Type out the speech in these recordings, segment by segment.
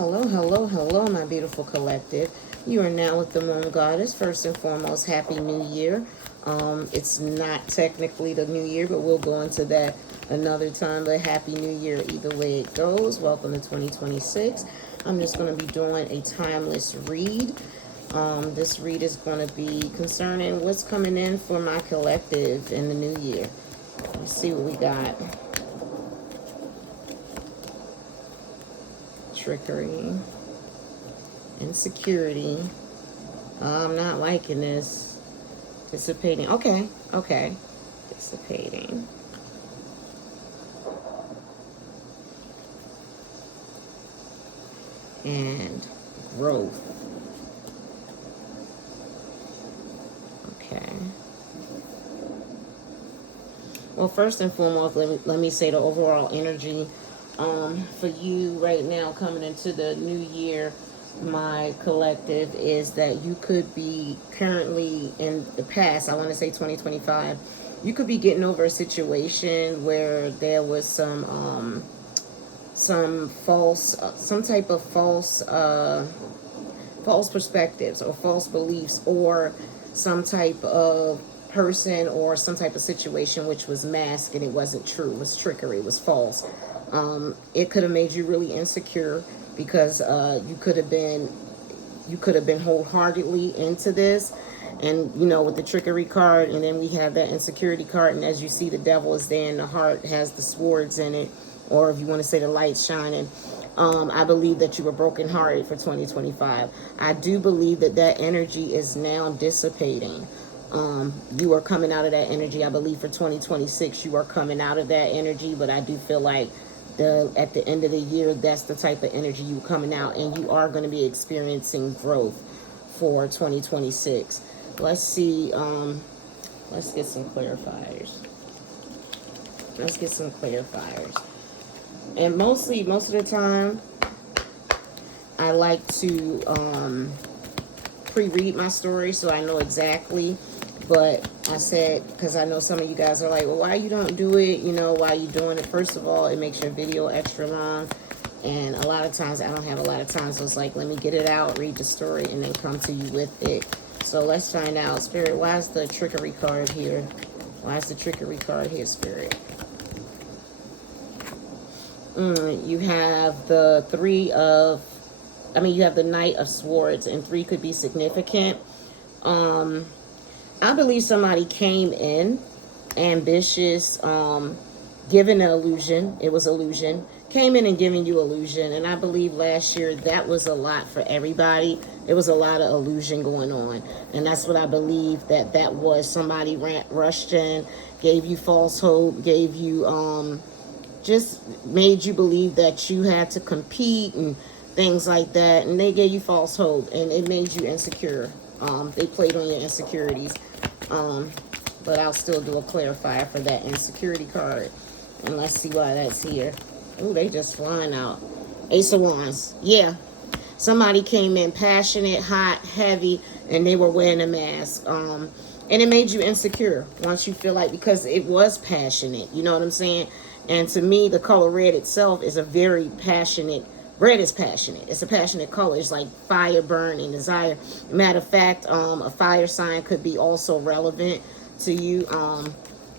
Hello, hello, hello, my beautiful collective. You are now with the Moon Goddess. First and foremost, Happy New Year. It's not technically the New Year, but we'll go into that another time. But Happy New Year either way it goes. Welcome to 2026. I'm just going to be doing a timeless read. This read is going to be concerning what's coming in for my collective in the new year. Let's see what we got. Trickery. Insecurity. I'm not liking this. Dissipating. Okay. Dissipating. And growth. Okay. Well, first and foremost, let me say the overall energy for you right now coming into the new year, my collective, is that you could be currently in the past, I want to say 2025, you could be getting over a situation where there was some false, some type of false perspectives or false beliefs, or some type of person or some type of situation which was masked and it wasn't true, it was trickery, it was false. It could have made you really insecure because you could have been wholeheartedly into this, and with the trickery card, and then we have that insecurity card, and as you see, the devil is there and the heart has the swords in it, or if you want to say the light's shining. I believe that you were brokenhearted for 2025. I do believe that energy is now dissipating. You are coming out of that energy. I believe for 2026 you are coming out of that energy, but I do feel like at the end of the year, that's the type of energy you coming out, and you are going to be experiencing growth for 2026. Let's see. Let's get some clarifiers. And most of the time, I like to pre-read my story so I know exactly. But I said, because I know some of you guys are like, well, why you don't do it? Why you doing it? First of all, it makes your video extra long. And a lot of times I don't have a lot of time. So it's like, let me get it out, read the story, and then come to you with it. So let's find out. Spirit, why is the trickery card here? Why is the trickery card here, Spirit? You have the you have the Knight of Swords, and 3 could be significant. I believe somebody came in ambitious, given an illusion. It was illusion. Came in and giving you illusion. And I believe last year that was a lot for everybody. It was a lot of illusion going on. And that's what I believe that was. Somebody rushed in, gave you false hope, gave you, just made you believe that you had to compete and things like that. And they gave you false hope, and it made you insecure. They played on your insecurities. But I'll still do a clarifier for that insecurity card. And let's see why that's here. Ooh, they just flying out. Ace of Wands. Yeah. Somebody came in passionate, hot, heavy, and they were wearing a mask. And it made you insecure once you feel like, because it was passionate. You know what I'm saying? And to me, the color red itself is a very passionate. Red is passionate. It's a passionate color. It's like fire, burn, and desire. Matter of fact, a fire sign could be also relevant to you.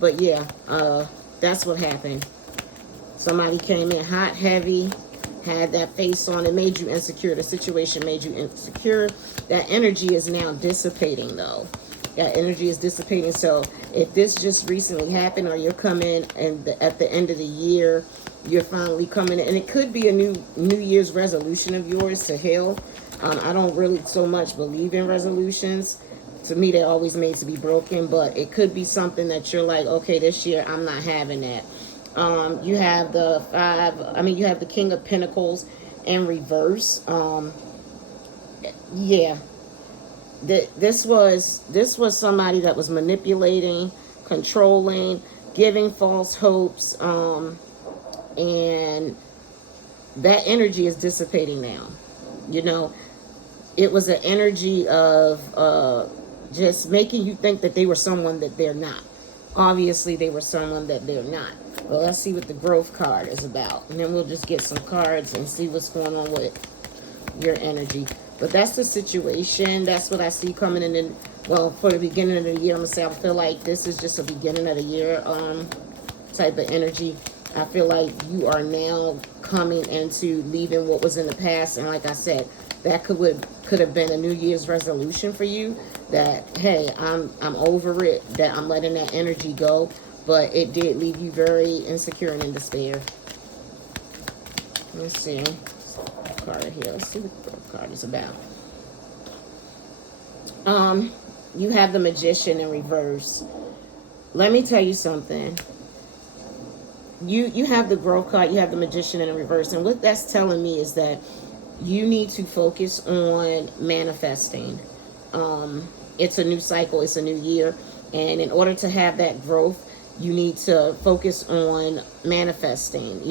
But yeah, that's what happened. Somebody came in hot, heavy, had that face on. It made you insecure. The situation made you insecure. That energy is now dissipating, though. That energy is dissipating. So if this just recently happened, or you're coming and at the end of the year, you're finally coming in, and it could be a new Year's resolution of yours to heal. I don't really so much believe in resolutions. To me, they're always made to be broken, but it could be something that you're like, okay, this year I'm not having that. You have you have the King of Pentacles in reverse. Yeah. This was somebody that was manipulating, controlling, giving false hopes, and that energy is dissipating now. It was an energy of just making you think that they were someone that they're not. Obviously, they were someone that they're not. But let's see what the growth card is about. And then we'll just get some cards and see what's going on with your energy. But that's the situation. That's what I see coming in. Well, for the beginning of the year, I'm going to say I feel like this is just a beginning of the year type of energy. I feel like you are now coming into leaving what was in the past. And like I said, that could have been a New Year's resolution for you. That, hey, I'm over it. That I'm letting that energy go. But it did leave you very insecure and in despair. Let's see. Card here. Let's see what the card is about. You have the Magician in reverse. Let me tell you something. You have the Growth card, you have the Magician in reverse, and what that's telling me is that you need to focus on manifesting. It's a new cycle, it's a new year, and in order to have that growth, you need to focus on manifesting.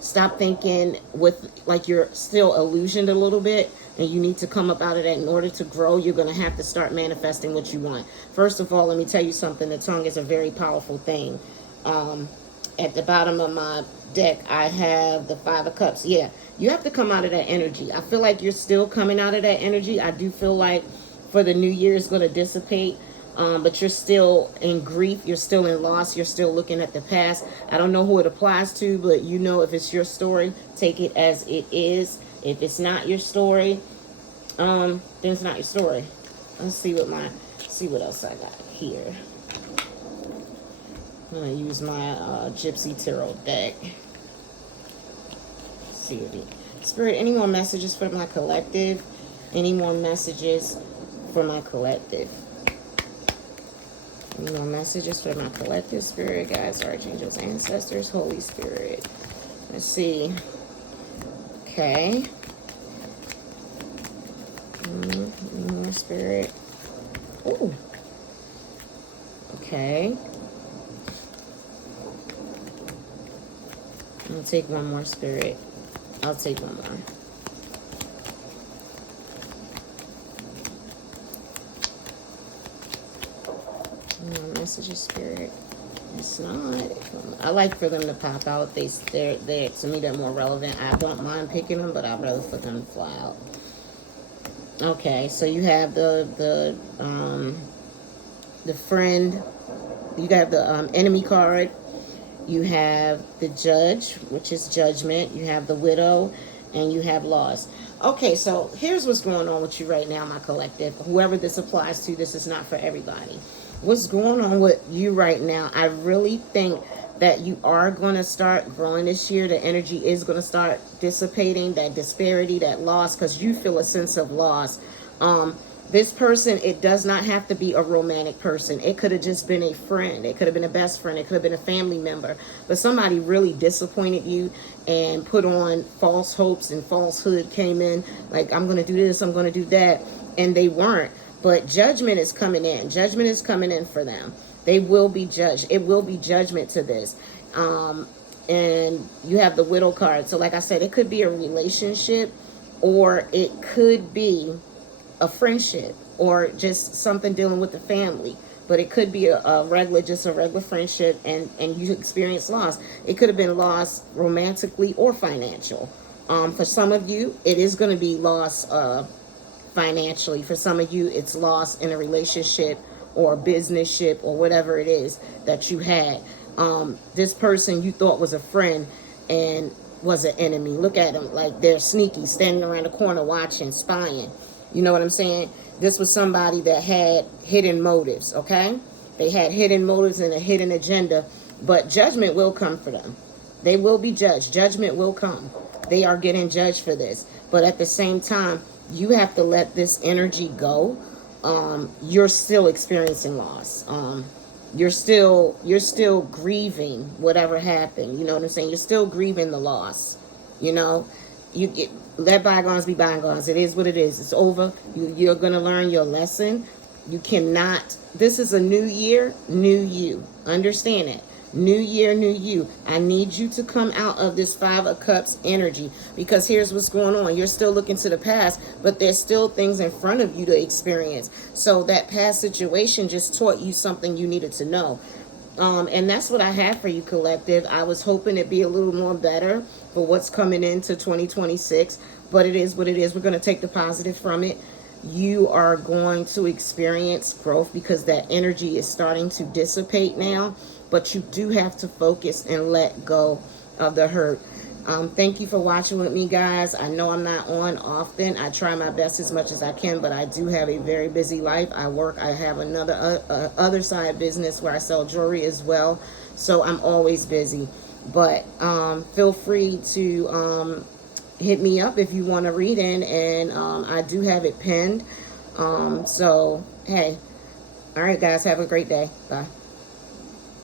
Stop thinking with like you're still illusioned a little bit, and you need to come up out of that. In order to grow, you're going to have to start manifesting what you want. First of all, let me tell you something. The tongue is a very powerful thing. At the bottom of my deck, I have the Five of Cups. Yeah, you have to come out of that energy. I feel like you're still coming out of that energy. I do feel like for the new year is going to dissipate. But you're still in grief, you're still in loss, you're still looking at the past. I don't know who it applies to, but if it's your story, take it as it is. If it's not your story, then it's not your story. Let's see what else I got here. I'm gonna use my Gypsy Tarot deck. Let's see what Spirit, any more messages for my collective? Any more messages for my collective? Any more messages for my collective? Spirit, guides, archangels, ancestors, Holy Spirit. Let's see. Okay. Any more, Spirit? Ooh. Okay. I'll take one more, Spirit. I'll take one more. Messages, Spirit. It's not. I like for them to pop out. They're to me, they're more relevant. I don't mind picking them, but I'd rather for them to fly out. Okay, so you have the friend. You got the enemy card. You have the Judge, which is judgment. You have the Widow, and you have loss. Okay, so here's what's going on with you right now, my collective. Whoever this applies to, this is not for everybody. What's going on with you right now? I really think that you are going to start growing this year. The energy is going to start dissipating, that disparity, that loss, because you feel a sense of loss. This person, it does not have to be a romantic person. It could have just been a friend. It could have been a best friend. It could have been a family member. But somebody really disappointed you and put on false hopes, and falsehood came in. Like, I'm going to do this, I'm going to do that. And they weren't. But judgment is coming in. Judgment is coming in for them. They will be judged. It will be judgment to this. And you have the Widow card. So like I said, it could be a relationship, or it could be a friendship, or just something dealing with the family. But it could be a regular friendship, and you experience loss. It could have been loss romantically or financial. For some of you, it is going to be loss financially. For some of you, it's loss in a relationship or business-ship or whatever it is that you had. This person you thought was a friend and was an enemy. Look at them, like they're sneaky, standing around the corner watching, spying. You know what I'm saying? This was somebody that had hidden motives, okay? They had hidden motives and a hidden agenda, but judgment will come for them. They will be judged. Judgment will come. They are getting judged for this. But at the same time, you have to let this energy go. You're still experiencing loss. You're still grieving whatever happened. You know what I'm saying? You're still grieving the loss. You know, let bygones be bygones. It is what it is. It's over. You're going to learn your lesson. You cannot. This is a new year, new you. Understand it. New year, new you. I need you to come out of this Five of Cups energy, because here's what's going on. You're still looking to the past, but there's still things in front of you to experience. So that past situation just taught you something you needed to know. And that's what I have for you, collective. I was hoping it'd be a little more better for what's coming into 2026, but it is what it is. We're going to take the positive from it. You are going to experience growth because that energy is starting to dissipate now, but you do have to focus and let go of the hurt. Thank you for watching with me, guys. I know I'm not on often. I try my best as much as I can, but I do have a very busy life. I work. I have another other side business where I sell jewelry as well, so I'm always busy. But feel free to hit me up if you want to read in, and I do have it pinned. So hey, all right, guys, have a great day. Bye.